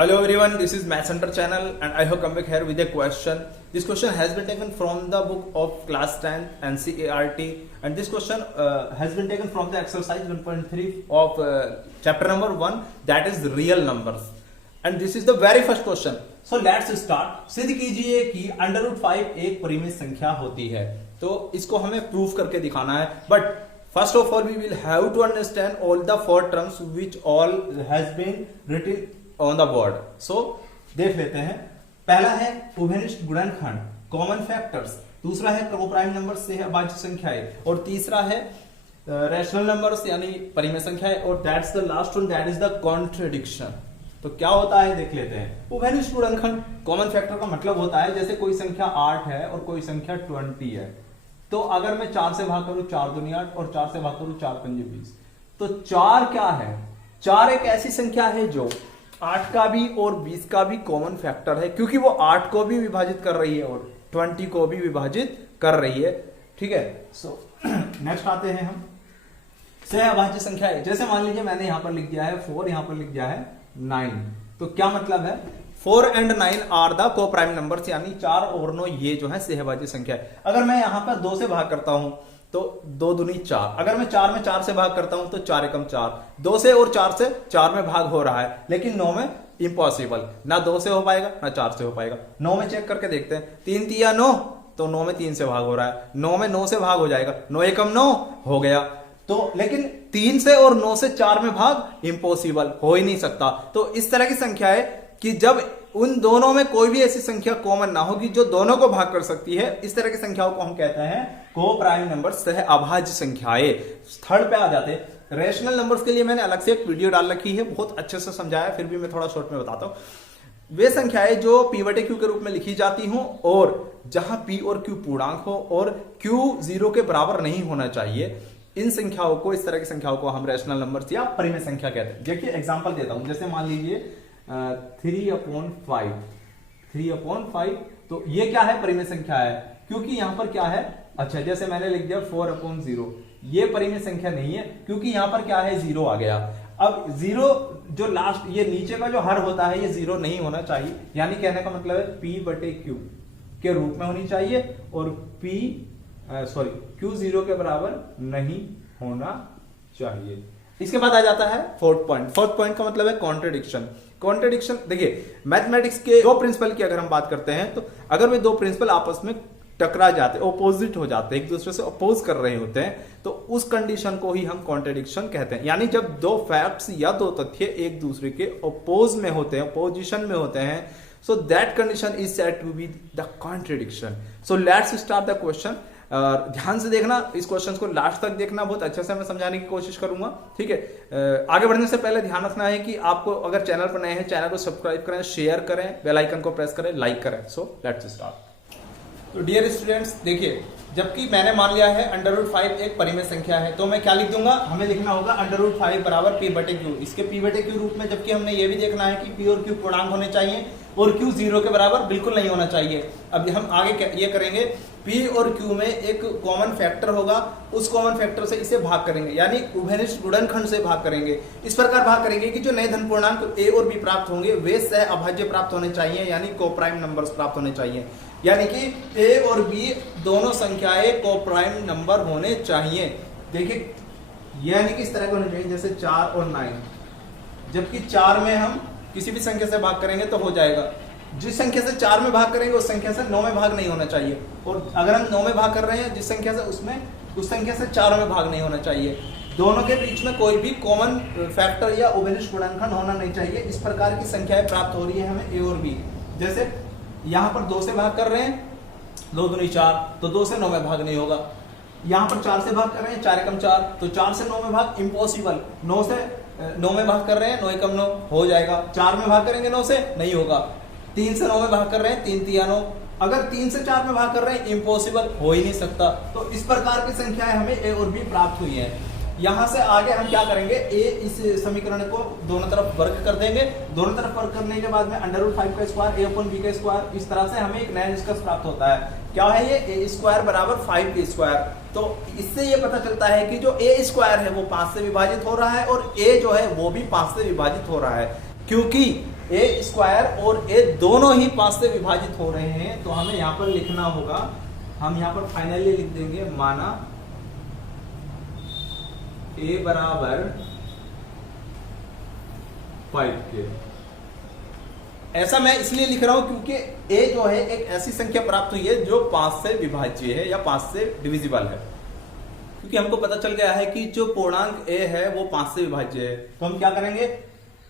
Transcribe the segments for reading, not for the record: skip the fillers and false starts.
Hello everyone, this is Math Center channel and I have come back here with a question. This question has been taken from the book of class 10 NCERT and this question has been taken from the exercise 1.3 of chapter number 1, that is real numbers. And this is the very first question. So let's start. सिद्ध कीजिए कि √5 एक परिमित संख्या होती है। तो इसको हमें प्रूफ करके दिखाना है, but first of all we will have to understand all the four terms which all has been written on the board. So देख लेते हैं। पहला है उभयनिष्ठ गुणनखंड, कॉमन फैक्टर्स, दूसरा है कोप्राइम नंबर से अभाज्य संख्याएं, और तीसरा है रैशनल नंबर्स यानी परिमेय संख्याएं, और that's the last one, that is the contradiction. तो क्या होता है देख लेते हैं। उभयनिष्ठ गुणनखंड, कॉमन फैक्टर का मतलब होता है जैसे कोई संख्या 8 है और कोई संख्या 20 है, तो अगर मैं 4 से भाग करूं 4 दूनी 8 और 4 से भाग करूं 4 पंजे 20, तो 4 क्या है? 4 एक ऐसी संख्या है जो 8 का भी और 20 का भी कॉमन फैक्टर है, क्योंकि वो 8 को भी विभाजित कर रही है और 20 को भी विभाजित कर रही है। ठीक है, सो नेक्स्ट आते हैं हम सहअभाज्य संख्याएं। जैसे मान लीजिए मैंने यहां पर लिख दिया है 4, यहां पर लिख दिया है 9, तो क्या मतलब है 4 and 9 are the coprime numbers, यानी 4 और 9 ये जो है सहअभाज्य संख्या है। अगर मैं यहां पर 2 से भाग करता हूं तो 2 दूनी 4, अगर मैं 4 में 4 से भाग करता हूं तो 4 एकम 4, 2 से और 4 से 4 में भाग हो रहा है, लेकिन 9 में इम्पॉसिबल, ना 2 से हो पाएगा ना 4 से हो पाएगा। 9 में चेक करके देखते हैं, 3 तिया 9, तो 9 में 3 से भाग हो रहा है, 9 में 9 से भाग हो जाएगा, 9 एकम 9 हो गया। तो लेकिन 3 से और 9 से 4 में भाग इम्पॉसिबल, हो ही नहीं सकता। तो इस तरह की संख्या है कि जब उन दोनों में कोई भी ऐसी संख्या कॉमन ना होगी जो दोनों को भाग कर सकती है, इस तरह की संख्याओं को हम कहते हैं कोप्राइम नंबर, सहअभाज्य संख्याएं। थर्ड पे आ जाते हैं रैशनल नंबर्स के लिए मैंने अलग से एक वीडियो डाल रखी है, बहुत अच्छे से समझाया, फिर भी मैं थोड़ा शॉर्ट में बताता हूं। वे संख्याएं जो p/q के रूप में लिखी जाती हों और जहां p और q पूर्णांक हो और q 0 के बराबर नहीं होना चाहिए, इन संख्याओं को, इस तरह की संख्याओं को हम रैशनल नंबर्स या परिमेय संख्या कहते हैं। देखिए एग्जांपल देता हूं, जैसे मान लीजिए 3/5, तो ये क्या है? परिमेय संख्या है, क्योंकि यहां पर क्या है, अच्छा जैसे मैंने लिख दिया 4/0, ये परिमेय संख्या नहीं है क्योंकि यहां पर क्या है, 0 आ गया। अब 0 जो लास्ट, ये नीचे का जो हर होता है ये 0 नहीं होना चाहिए, यानी कहने का मतलब है p/q के रूप में होनी चाहिए और q 0 के बराबर नहीं होना चाहिए। इसके बाद आ जाता है फोर्थ पॉइंट का मतलब है कॉन्ट्रडिक्शन। कॉन्ट्रडिक्शन देखिए, मैथमेटिक्स के दो प्रिंसिपल की अगर हम बात करते हैं, तो अगर वे दो प्रिंसिपल आपस में टकरा जाते, ओपोजिट हो जाते, एक दूसरे से अपोज कर रहे होते हैं, तो उस कंडीशन को ही हम कॉन्ट्रडिक्शन कहते हैं। यानी जब दो फैक्ट्स या दो तथ्य एक दूसरे के अपोज में होते हैं, अपोजिशन में होते हैं, so that condition is said to be the contradiction. So let's start the question. ध्यान से देखना, इस क्वेश्चन को लास्ट तक देखना, बहुत अच्छे से मैं समझाने की कोशिश करूंगा। ठीक है, आगे बढ़ने से पहले ध्यान रखना है कि आपको अगर चैनल पर नए हैं, चैनल को सब्सक्राइब करें, शेयर करें, बेल आइकन को प्रेस करें, लाइक करें। So let's start. तो डियर स्टूडेंट्स देखिए, जबकि मैंने मान लिया है √5 एक परिमेय संख्या है, तो मैं क्या लिख दूंगा, हमें लिखना होगा √5 बराबर p/q। इसके p/q रूप में, जबकि हमने ये भी देखना है कि p और q पूर्णांक होने चाहिए और q 0 के बराबर बिल्कुल नहीं होना चाहिए। अब हम आगे ये करेंगे, p और q में एक कॉमन फैक्टर होगा, उस कॉमन फैक्टर से इसे भाग करेंगे, यानी उभयनिष्ठ गुणनखंड से भाग करेंगे। इस प्रकार भाग करेंगे कि जो नए धन पूर्णांक a और b प्राप्त होंगे वे सहअभाज्य प्राप्त होने चाहिए, यानी कोप्राइम नंबर्स प्राप्त होने चाहिए। यानी कि a और b दोनों संख्याएं कोप्राइम नंबर होने चाहिए। देखिए, यानी कि इस तरह के होने चाहिए जैसे 4 और 9, जबकि 4 में हम किसी भी संख्या से भाग करेंगे तो हो जाएगा, जिस संख्या से 4 में भाग करेंगे उस संख्या से 9 में भाग नहीं होना चाहिए, और अगर हम 9 में भाग कर रहे हैं जिस संख्या से, उसमें उस संख्या से 4 में भाग नहीं होना चाहिए। दोनों के बीच में कोई भी कॉमन फैक्टर या उभयनिष्ठ गुणनखंड होना नहीं चाहिए। इस प्रकार की संख्याएं प्राप्त हो रही है हमें a और b। जैसे यहां पर 2 से भाग कर रहे हैं, 2 दूनी 4, तो 2 से 9 में भाग नहीं होगा। यहां पर 4 से भाग कर रहे हैं, 4 एकम 4, तो 4 से 9 में भाग इम्पॉसिबल। 9 से 9 में भाग कर रहे हैं, 9 एकम 9 हो जाएगा। 4 में भाग करेंगे 9 से, नहीं होगा। 3 से 9 में भाग कर रहे हैं, 3 तिया 9, अगर 3 से 4 में भाग कर रहे हैं इम्पॉसिबल, हो ही नहीं सकता। तो इस प्रकार की संख्याएं हमें a और b प्राप्त हुई है। यहां से आगे हम क्या करेंगे, इस समीकरण को दोनों तरफ वर्ग कर देंगे। दोनों तरफ वर्ग करने के बाद में √5 का स्क्वायर a/b का स्क्वायर, इस तरह से हमें एक नया निष्कर्ष प्राप्त होता है। क्या है ये? a² बराबर 5b²। तो इससे ये पता चलता है कि जो a² है वो 5 से विभाजित हो रहा है और a जो है वो भी 5 से विभाजित हो रहा है, क्योंकि ए स्क्वायर और ए दोनों ही 5 से विभाजित हो रहे हैं, तो हमें यहां पर लिखना होगा, हम यहां पर फाइनली लिख देंगे माना ए बराबर 5 के। ऐसा मैं इसलिए लिख रहा हूं क्योंकि ए जो है एक ऐसी संख्या प्राप्त हुई है जो 5 से विभाज्य है या 5 से डिविजिबल है, क्योंकि हमको पता चल गया है कि जो पूर्णांक ए है वो 5 से विभाज्य है। तो हम क्या करेंगे,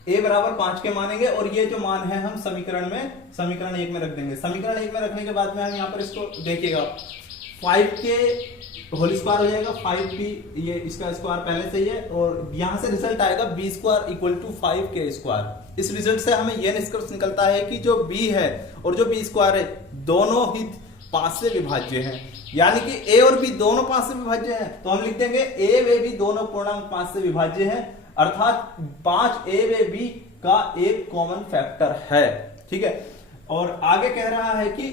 ए बराबर 5 के मानेंगे और ये जो मान है हम समीकरण 1 में रख देंगे। समीकरण 1 में रखने के बाद में हम यहाँ पर इसको देखिएगा 5 के होल स्क्वायर हो जाएगा, 5b ये इसका स्क्वायर पहले से ही है, और यहां से रिजल्ट आएगा b square equal to 5k square. इस रिजल्ट से हमें यह निष्कर्ष निकलता है कि जो b है और जो b स्क्वायर है दोनों ही 5 से विभाज्य हैं, यानी कि a और b दोनों 5 से विभाज्य हैं। तो हम लिख देंगे a व b दोनों पूर्णांक 5 से विभाज्य हैं, अर्थात 5a व b का एक कॉमन फैक्टर है। ठीक है, और आगे कह रहा है कि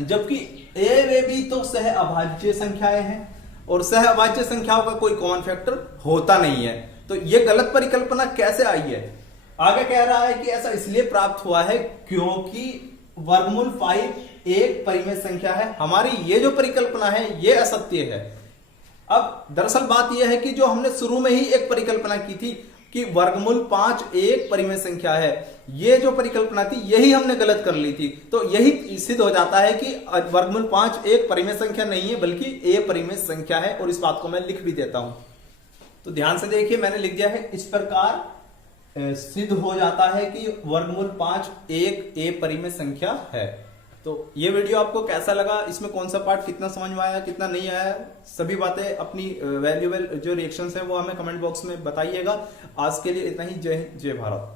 जबकि a व b तो सह अभाज्य संख्याएं हैं और सह अभाज्य संख्याओं का कोई कॉमन फैक्टर होता नहीं है, तो यह गलत परिकल्पना कैसे आई है। आगे कह रहा है कि ऐसा इसलिए प्राप्त हुआ है क्योंकि वर्गमूल 5 एक परिमेय संख्या है। हमारी ये जो परिकल्पना है ये असत्य है। अब दरअसल बात यह है कि जो हमने शुरू में ही एक परिकल्पना की थी कि वर्गमूल 5 एक परिमेय संख्या है, ये जो परिकल्पना थी यही हमने गलत कर ली थी। तो यही सिद्ध हो जाता है कि वर्गमूल 5 एक परिमेय संख्या नहीं है बल्कि ए परिमेय संख्या है, और इस बात को मैं लिख भी देता हूं। तो ध्यान से देखिए, मैंने लिख दिया है इस प्रकार सिद्ध हो जाता है कि वर्गमूल 5 एक ए परिमेय संख्या है। तो ये वीडियो आपको कैसा लगा, इसमें कौन सा पार्ट कितना समझ में आया कितना नहीं आया, सभी बातें अपनी वैल्यूएबल जो रिएक्शंस है वो हमें कमेंट बॉक्स में बताइएगा। आज के लिए इतना ही। जय हिंद, जय भारत।